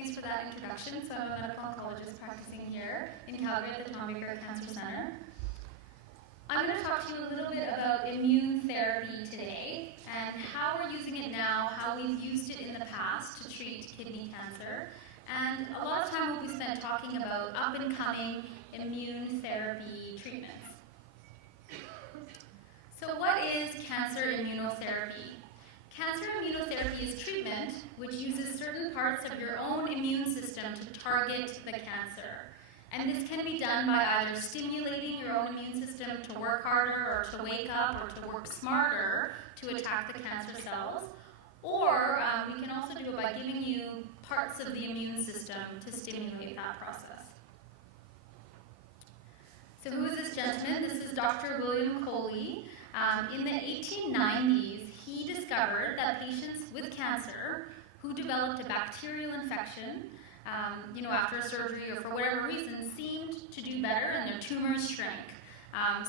Thanks for that introduction. So I'm a medical oncologist practicing here in Calgary at the Tom Baker Cancer Center. I'm going to talk to you a little bit about immune therapy today and how we're using it now, how we've used it in the past to treat kidney cancer. And a lot of time will be spent talking about up-and-coming immune therapy treatments. So what is cancer immunotherapy? Cancer immunotherapy is treatment which uses certain parts of your own immune system to target the cancer. And this can be done by either stimulating your own immune system to work harder or to wake up or to work smarter to attack the cancer cells. Or we can also do it by giving you parts of the immune system to stimulate that process. So who is this gentleman? This is Dr. William Coley. In the 1890s, he discovered that patients with cancer who developed a bacterial infection, after a surgery or for whatever reason, seemed to do better and their tumors shrank.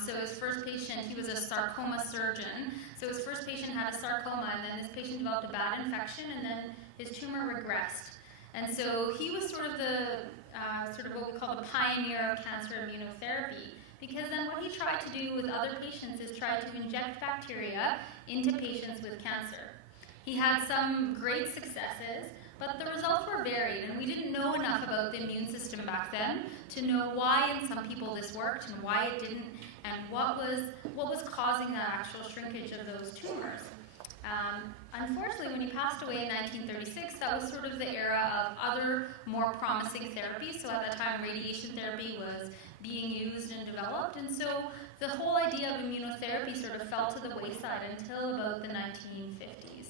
So his first patient, he was a sarcoma surgeon, so his first patient had a sarcoma, and then this patient developed a bad infection, and then his tumor regressed. And so he was sort of what we call the pioneer of cancer immunotherapy, because then what he tried to do with other patients is try to inject bacteria into patients with cancer. He had some great successes, but the results were varied, and we didn't know enough about the immune system back then to know why in some people this worked and why it didn't, and what was causing that actual shrinkage of those tumors. Unfortunately, when he passed away in 1936, that was sort of the era of other more promising therapies. So at that time, radiation therapy was being used and developed, and so the whole idea of immunotherapy sort of fell to the wayside until about the 1950s.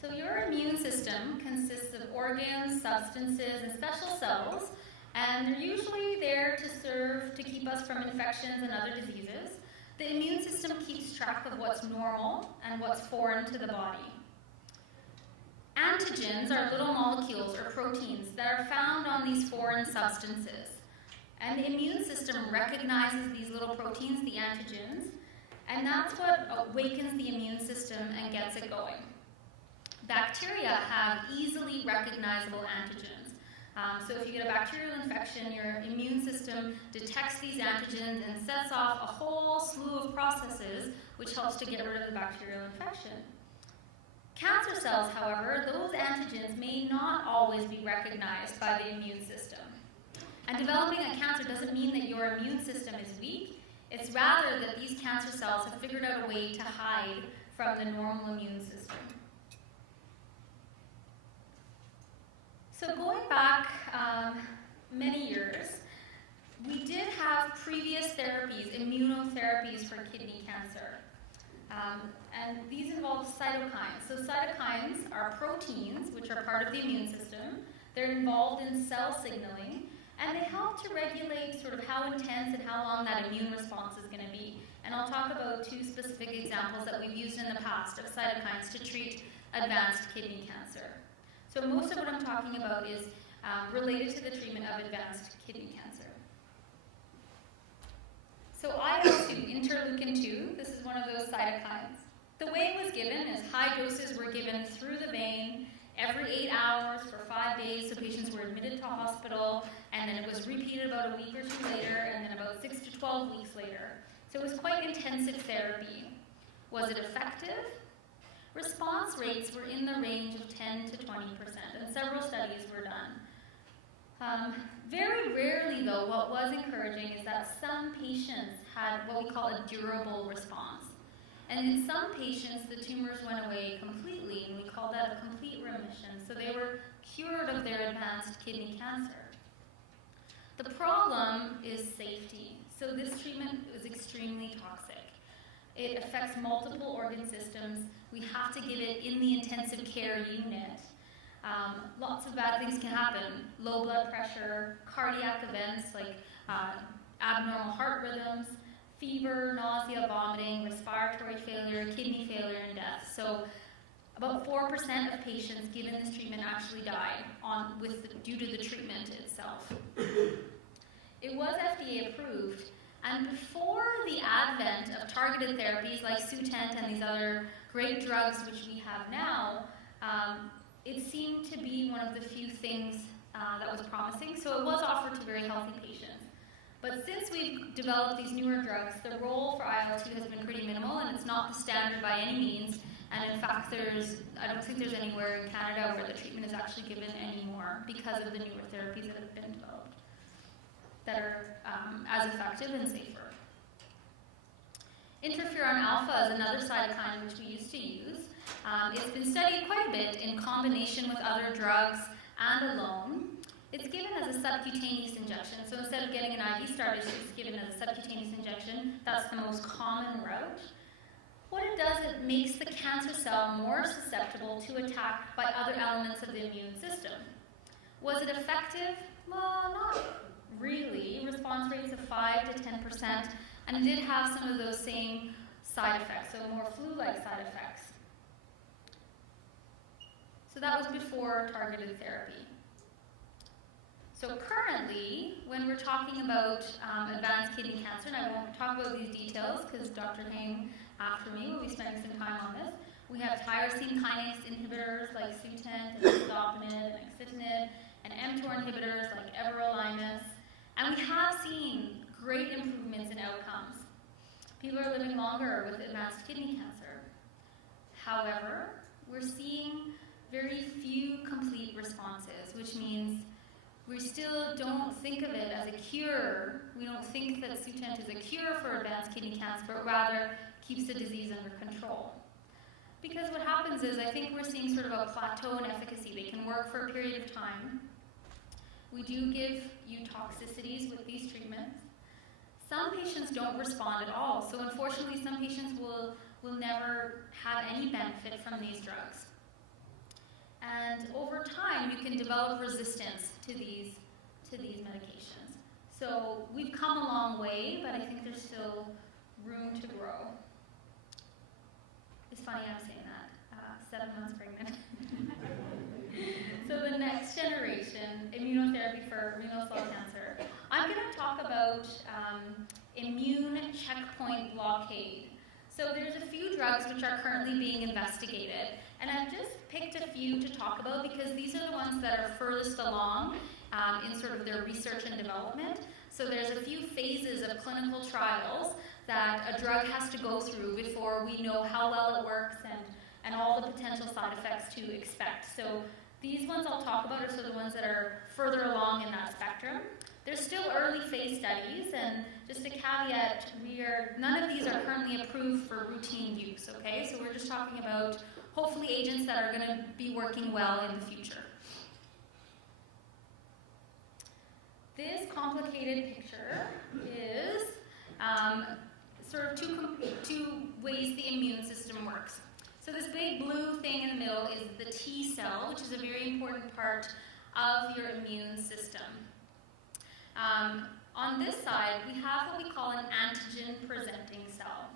So your immune system consists of organs, substances, and special cells, and they're usually there to serve to keep us from infections and other diseases. The immune system keeps track of what's normal and what's foreign to the body. Antigens are little molecules or proteins that are found on these foreign substances. And the immune system recognizes these little proteins, the antigens, and that's what awakens the immune system and gets it going. Bacteria have easily recognizable antigens. So if you get a bacterial infection, your immune system detects these antigens and sets off a whole slew of processes which helps to get rid of the bacterial infection. Cancer cells, however, those antigens may not always be recognized by the immune system. And developing a cancer doesn't mean that your immune system is weak. It's rather that these cancer cells have figured out a way to hide from the normal immune system. So going back many years, we did have previous therapies, immunotherapies for kidney cancer. And these involve cytokines. So cytokines are proteins, which are part of the immune system. They're involved in cell signaling, and they help to regulate sort of how intense and how long that immune response is going to be. And I'll talk about two specific examples that we've used in the past of cytokines to treat advanced kidney cancer. So most of what I'm talking about is related to the treatment of advanced kidney cancer. So IL-2, interleukin-2, this is one of those cytokines. The way it was given is high doses were given through the vein every 8 hours for 5 days, so patients were admitted to hospital, and then it was repeated about a week or two later, and then about 6 to 12 weeks later. So it was quite intensive therapy. Was it effective? Response rates were in the range of 10 to 20%, and several studies were done. Very rarely, though, what was encouraging is that some patients had what we call a durable response. And in some patients, the tumors went away completely, and we call that a complete remission. So they were cured of their advanced kidney cancer. The problem is safety. So this treatment is extremely toxic. It affects multiple organ systems. We have to give it in the intensive care unit. Lots of bad things can happen. Low blood pressure, cardiac events like abnormal heart rhythms, fever, nausea, vomiting, respiratory failure, kidney failure, and death. So about 4% of patients given this treatment actually died due to the treatment itself. It was FDA approved, and before the advent of targeted therapies like Sutent and these other great drugs which we have now, it seemed to be one of the few things that was promising, so it was offered to very healthy patients. But since we've developed these newer drugs, the role for IL-2 has been pretty minimal, and it's not the standard by any means. And in fact, I don't think there's anywhere in Canada where the treatment is actually given anymore because of the newer therapies that have been developed that are as effective and safer. Interferon alpha is another cytokine which we used to use. It's been studied quite a bit in combination with other drugs and alone. It's given as a subcutaneous injection, so instead of getting an IV started, it's given as a subcutaneous injection. That's the most common route. What it does, it makes the cancer cell more susceptible to attack by other elements of the immune system. Was it effective? Well, not really. Response rates of 5 to 10%, and it did have some of those same side effects, so more flu-like side effects. So that was before targeted therapy. So currently, when we're talking about advanced kidney cancer, and I won't talk about these details because Dr. Haim after me will be spending some time on this, we have tyrosine kinase inhibitors like Sutent and Pazopanib and Axitinib, and mTOR inhibitors like everolimus, and we have seen great improvements in outcomes. People are living longer with advanced kidney cancer. However, we're seeing very few complete responses, which means we still don't think of it as a cure. We don't think that Sutent is a cure for advanced kidney cancer, but rather keeps the disease under control. Because what happens is, I think we're seeing sort of a plateau in efficacy. They can work for a period of time. We do give you toxicities with these treatments. Some patients don't respond at all, so unfortunately some patients will never have any benefit from these drugs. And over time, you can develop resistance to these medications. So we've come a long way, but I think there's still room to grow. It's funny I'm saying that, 7 months pregnant. So the next generation, immunotherapy for renal cell cancer. I'm going to talk about immune checkpoint blockade. So there's a few drugs which are currently being investigated, and I've just picked a few to talk about because these are the ones that are furthest along in sort of their research and development. So there's a few phases of clinical trials that a drug has to go through before we know how well it works and all the potential side effects to expect. So these ones I'll talk about are sort of the ones that are further along in that spectrum. There's still early phase studies, and just a caveat, none of these are currently approved for routine use, okay? So we're just talking about hopefully agents that are going to be working well in the future. This complicated picture is sort of two ways the immune system works. So this big blue thing in the middle is the T cell, which is a very important part of your immune system. On this side, we have what we call an antigen-presenting cell.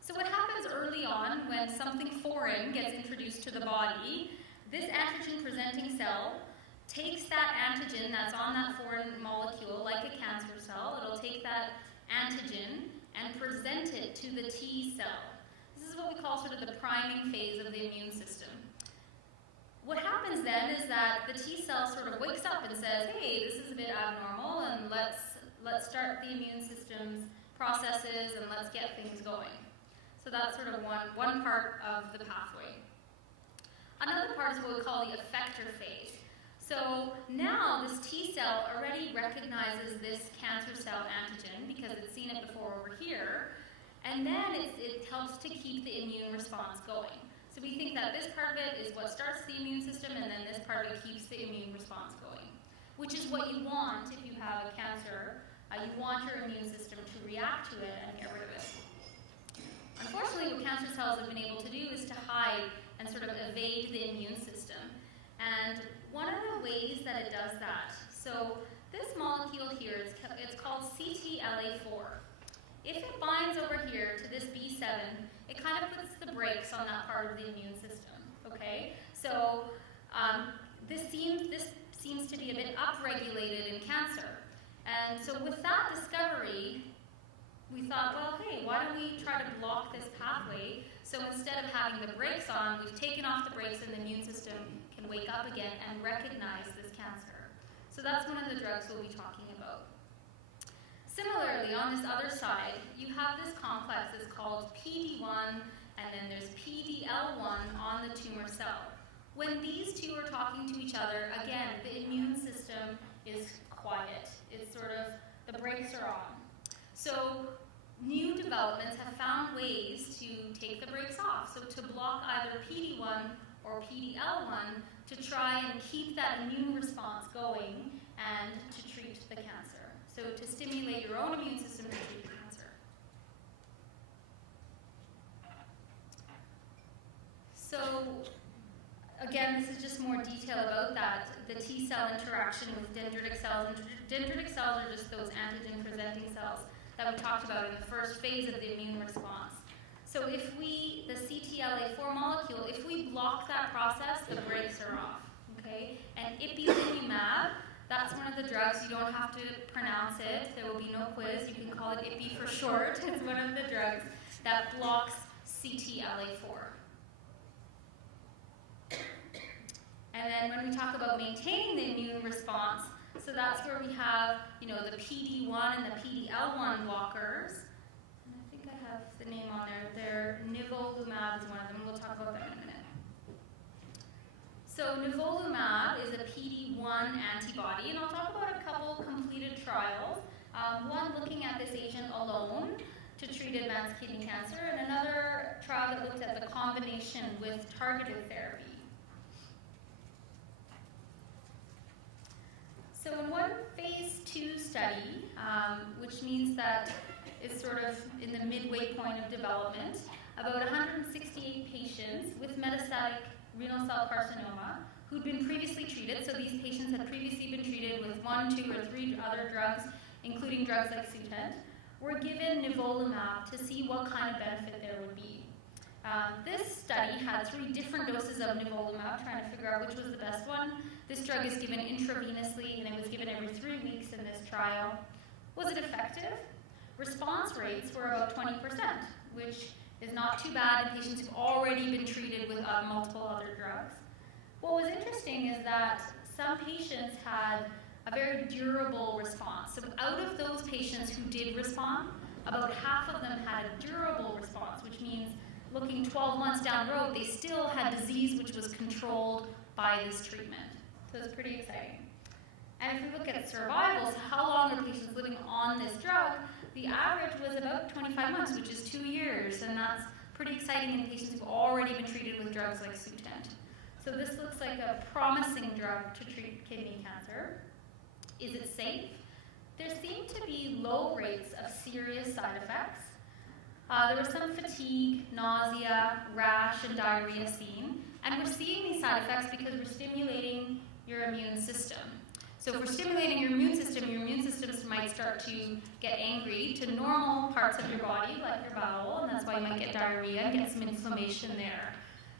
So what happens early on when something foreign gets introduced to the body, this antigen-presenting cell takes that antigen that's on that foreign molecule, like a cancer cell. It'll take that antigen and present it to the T cell. This is what we call sort of the priming phase of the immune system. What happens then is that the T cell sort of wakes up and says, hey, this is a bit abnormal, and let's start the immune system's processes and let's get things going. So that's sort of one part of the pathway. Another part is what we call the effector phase. So now this T cell already recognizes this cancer cell antigen because it's seen it before over here, and then it helps to keep the immune response going. So we think that this part of it is what starts the immune system, and then this part of it keeps the immune response going, which is what you want if you have a cancer. You want your immune system to react to it and get rid of it. Unfortunately, what cancer cells have been able to do is to hide and sort of evade the immune system. And one of the ways that it does that, so this molecule here, it's called CTLA4. If it binds over here to this B7, it kind of puts the brakes on that part of the immune system, okay? So this seems to be a bit upregulated in cancer. And so with that discovery, we thought, well, hey, why don't we try to block this pathway so So instead of having the brakes on, we've taken off the brakes and the immune system can wake up again and recognize this cancer. So that's one of the drugs we'll be talking about. Similarly, on this other side, you have this complex that's called PD-1, and then there's PD-L1 on the tumor cell. When these two are talking to each other, again, the immune system is quiet. It's sort of, the brakes are on. So new developments have found ways to take the brakes off, so to block either PD-1 or PD-L1 to try and keep that immune response going and to treat the cancer. So to stimulate your own immune system to treat the cancer. So again, this is just more detail about that, the T cell interaction with dendritic cells. And dendritic cells are just those antigen-presenting cells that we talked about in the first phase of the immune response. So if we, the CTLA4 molecule, if we block that process, the brakes are off, okay? And Immulumab, that's one of the drugs, you don't have to pronounce it, there will be no quiz, you can call it IPI for short. It's one of the drugs that blocks CTLA4. And then when we talk about maintaining the immune response, so that's where we have, the PD-1 and the PD-L1 blockers. And I think I have the name on there. Nivolumab is one of them. We'll talk about that in a minute. So Nivolumab is a PD-1 antibody, and I'll talk about a couple completed trials. One looking at this agent alone to treat advanced kidney cancer, and another trial that looked at the combination with targeted therapy. So in one phase 2 study, which means that it's sort of in the midway point of development, about 168 patients with metastatic renal cell carcinoma who'd been previously treated. So these patients had previously been treated with 1, 2, or 3 other drugs, including drugs like Sutent, were given Nivolumab to see what kind of benefit there would be. This study had 3 different doses of Nivolumab, trying to figure out which was the best one. This drug is given intravenously, and it was given every 3 weeks in this trial. Was it effective? Response rates were about 20%, which is not too bad in patients who've already been treated with multiple other drugs. What was interesting is that some patients had a very durable response. So out of those patients who did respond, about half of them had a durable response, which means looking 12 months down the road, they still had disease which was controlled by this treatment. So it's pretty exciting. And if we look at survival, so how long are patients living on this drug, the average was about 25 months, which is 2 years, and that's pretty exciting in patients who've already been treated with drugs like Sutent. So this looks like a promising drug to treat kidney cancer. Is it safe? There seem to be low rates of serious side effects. There was some fatigue, nausea, rash, and diarrhea seen. And we're seeing these side effects because we're stimulating your immune system. So if we're stimulating your immune system might start to get angry to normal parts of your body, like your bowel, and that's why you might get diarrhea, get some inflammation there.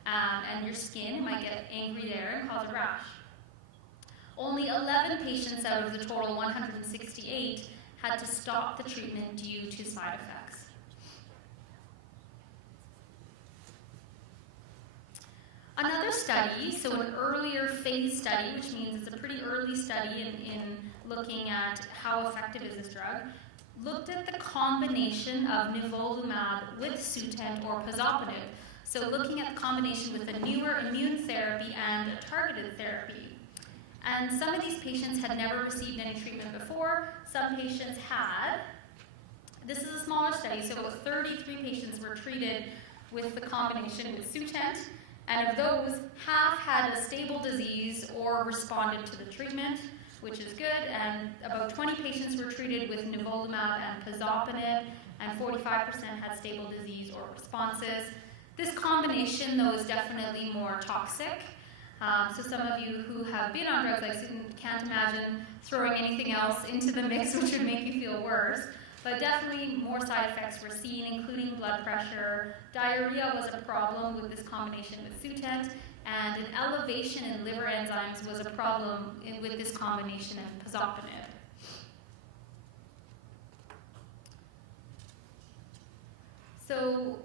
And your skin might get angry there and cause a rash. Only 11 patients out of the total 168 had to stop the treatment due to side effects. Another study, so an earlier phase study, which means it's a pretty early study in looking at how effective is this drug, looked at the combination of Nivolumab with Sutent or pazopanib. So looking at the combination with a newer immune therapy and a targeted therapy. And some of these patients had never received any treatment before. Some patients had. This is a smaller study, so 33 patients were treated with the combination with Sutent. And of those, half had a stable disease or responded to the treatment, which is good, and about 20 patients were treated with Nivolumab and pazopanib, and 45% had stable disease or responses. This combination, though, is definitely more toxic. So some of you who have been on drugs like Sutent can't imagine throwing anything else into the mix, which would make you feel worse. But definitely more side effects were seen, including blood pressure. Diarrhea was a problem with this combination with Sutent, and an elevation in liver enzymes was a problem with this combination of pazopanib. So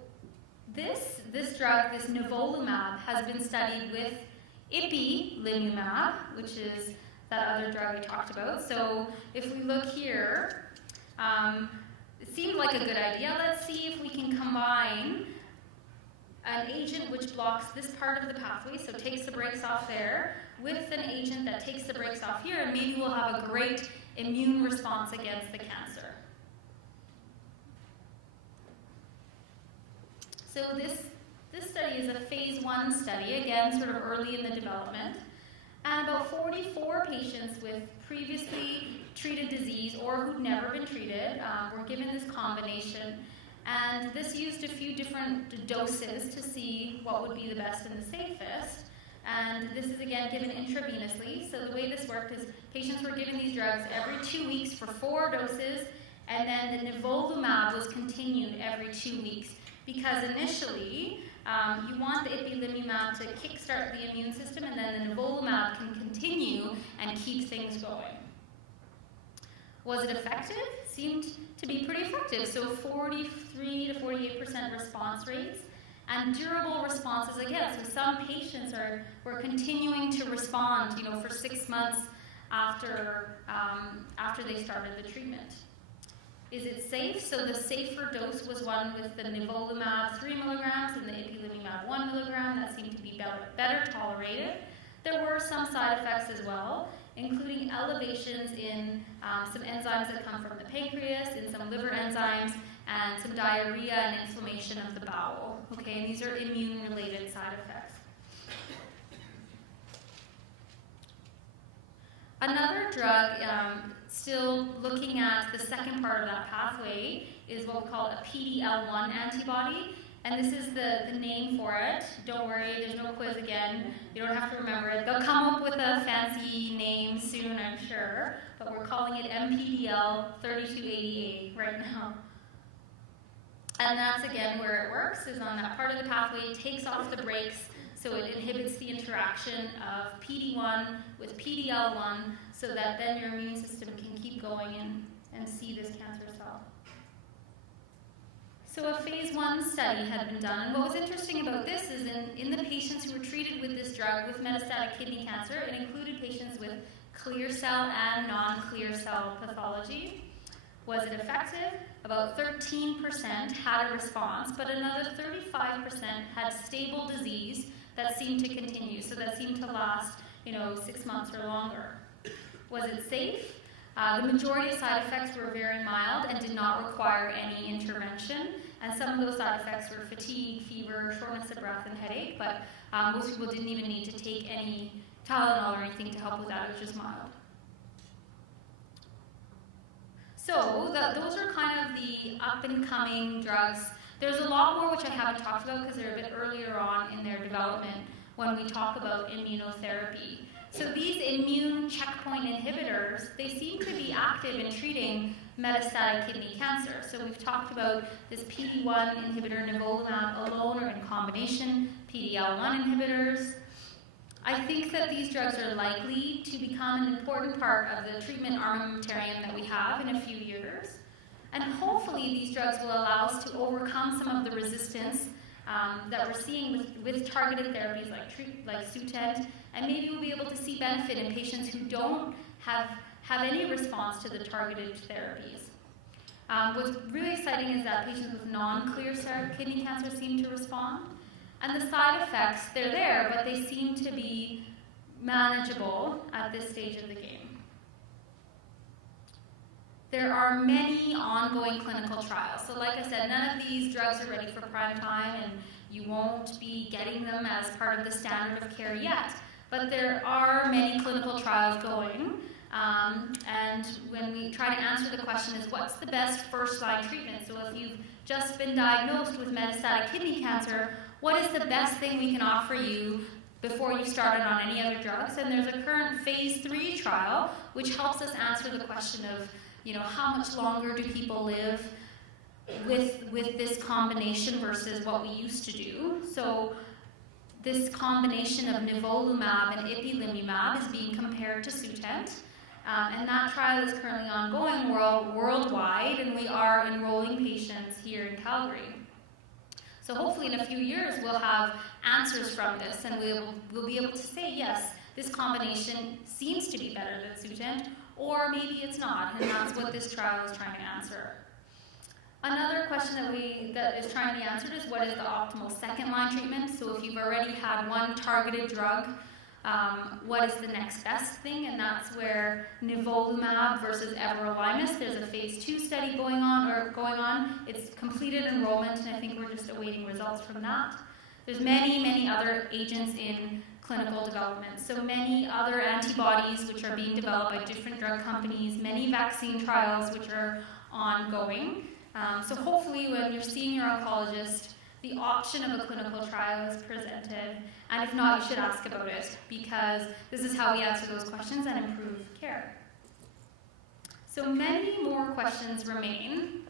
This drug, this Nivolumab, has been studied with Immune-Oncology, which is that other drug we talked about. So if we look here, it seemed like a good idea. Let's see if we can combine an agent which blocks this part of the pathway, so takes the brakes off there, with an agent that takes the brakes off here, and maybe we'll have a great immune response against the cancer. So this study is a phase 1 study, again, sort of early in the development. And about 44 patients with previously treated disease or who'd never been treated were given this combination. And this used a few different doses to see what would be the best and the safest. And this is, again, given intravenously. So the way this worked is patients were given these drugs every 2 weeks for 4 doses, and then the Nivolumab was continued every 2 weeks. Because initially, you want the Ipilimumab to kickstart the immune system, and then the Nivolumab can continue and keep things going. Was it effective? Seemed to be pretty effective. So 43 to 48% response rates, and durable responses again. So some patients were continuing to respond, for 6 months after they started the treatment. Is it safe? So the safer dose was one with the Nivolumab 3 milligrams and the Ipilimumab 1 milligram. That seemed to be better tolerated. There were some side effects as well, including elevations in some enzymes that come from the pancreas, in some liver enzymes, and some diarrhea and inflammation of the bowel. Okay, and these are immune-related side effects. Another drug, still looking at the second part of that pathway, is what we call a PD-L1 antibody. And this is the name for it. Don't worry, there's no quiz again. You don't have to remember it. They'll come up with a fancy name soon, I'm sure. But we're calling it MPDL3288 right now. And that's, again, where it works, is on that part of the pathway. It takes off the brakes, so it inhibits the interaction of PD-1 with PD-L1, so that then your immune system can keep going and see this cancer cell. So a phase 1 study had been done, and what was interesting about this is in the patients who were treated with this drug with metastatic kidney cancer, it included patients with clear cell and non-clear cell pathology. Was it effective? About 13% had a response, but another 35% had stable disease that seemed to continue, so that seemed to last, 6 months or longer. Was it safe? The majority of side effects were very mild and did not require any intervention, and some of those side effects were fatigue, fever, shortness of breath, and headache, but most people didn't even need to take any Tylenol or anything to help with that. It was just mild. So those are kind of the up-and-coming drugs. There's a lot more which I haven't talked about because they're a bit earlier on in their development when we talk about immunotherapy. So these immune checkpoint inhibitors, they seem to be active in treating metastatic kidney cancer. So we've talked about this PD-1 inhibitor, Nivolumab alone or in combination, PD-L1 inhibitors. I think that these drugs are likely to become an important part of the treatment armamentarium that we have in a few years. And hopefully these drugs will allow us to overcome some of the resistance that we're seeing with targeted therapies like Sutent, and maybe we'll be able to see benefit in patients who don't have any response to the targeted therapies. What's really exciting is that patients with non-clear cell kidney cancer seem to respond. And the side effects, they're there, but they seem to be manageable at this stage of the game. There are many ongoing clinical trials. So like I said, none of these drugs are ready for prime time, and you won't be getting them as part of the standard of care yet. But there are many clinical trials going. And when we try to answer the question is, what's the best first-line treatment? So if you've just been diagnosed with metastatic kidney cancer, what is the best thing we can offer you before you've started on any other drugs? And there's a current phase 3 trial which helps us answer the question of, how much longer do people live with this combination versus what we used to do. So this combination of Nivolumab and Ipilimumab is being compared to Sutent. And that trial is currently ongoing worldwide, and we are enrolling patients here in Calgary. So hopefully in a few years we'll have answers from this, and we'll be able to say, yes, this combination seems to be better than Sutent, or maybe it's not, and that's what this trial is trying to answer. Another question that is trying to be answered is, what is the optimal second-line treatment? So if you've already had one targeted drug, what is the next best thing? And that's where Nivolumab versus everolimus. There's a phase 2 study going on. It's completed enrollment, and I think we're just awaiting results from that. There's many other agents in clinical development. So many other antibodies which are being developed by different drug companies, many vaccine trials which are ongoing. So hopefully when you're seeing your oncologist, the option of a clinical trial is presented, and if not, you should ask about it, because this is how we answer those questions and improve care. So many more questions remain.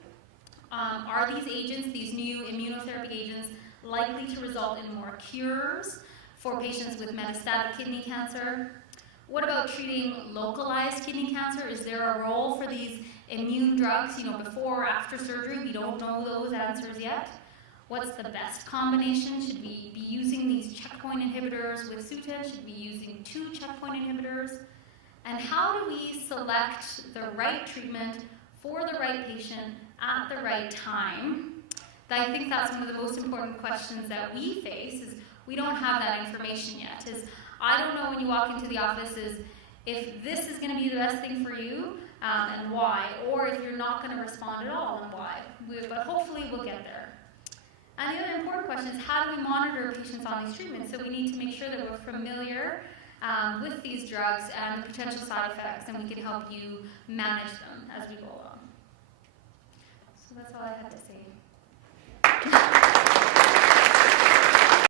Are these agents, these new immunotherapy agents, likely to result in more cures for patients with metastatic kidney cancer? What about treating localized kidney cancer? Is there a role for these immune drugs, before or after surgery? We don't know those answers yet. What's the best combination? Should we be using these checkpoint inhibitors with Sutent? Should we be using 2 checkpoint inhibitors? And how do we select the right treatment for the right patient at the right time? I think that's one of the most important questions that we face, is we don't have that information yet. I don't know when you walk into the office if this is going to be the best thing for you and why, or if you're not going to respond at all and why. But hopefully we'll get there. And the other important question is, how do we monitor patients on these treatments? So we need to make sure that we're familiar with these drugs and the potential side effects, and we can help you manage them as we go along. So that's all I had to say.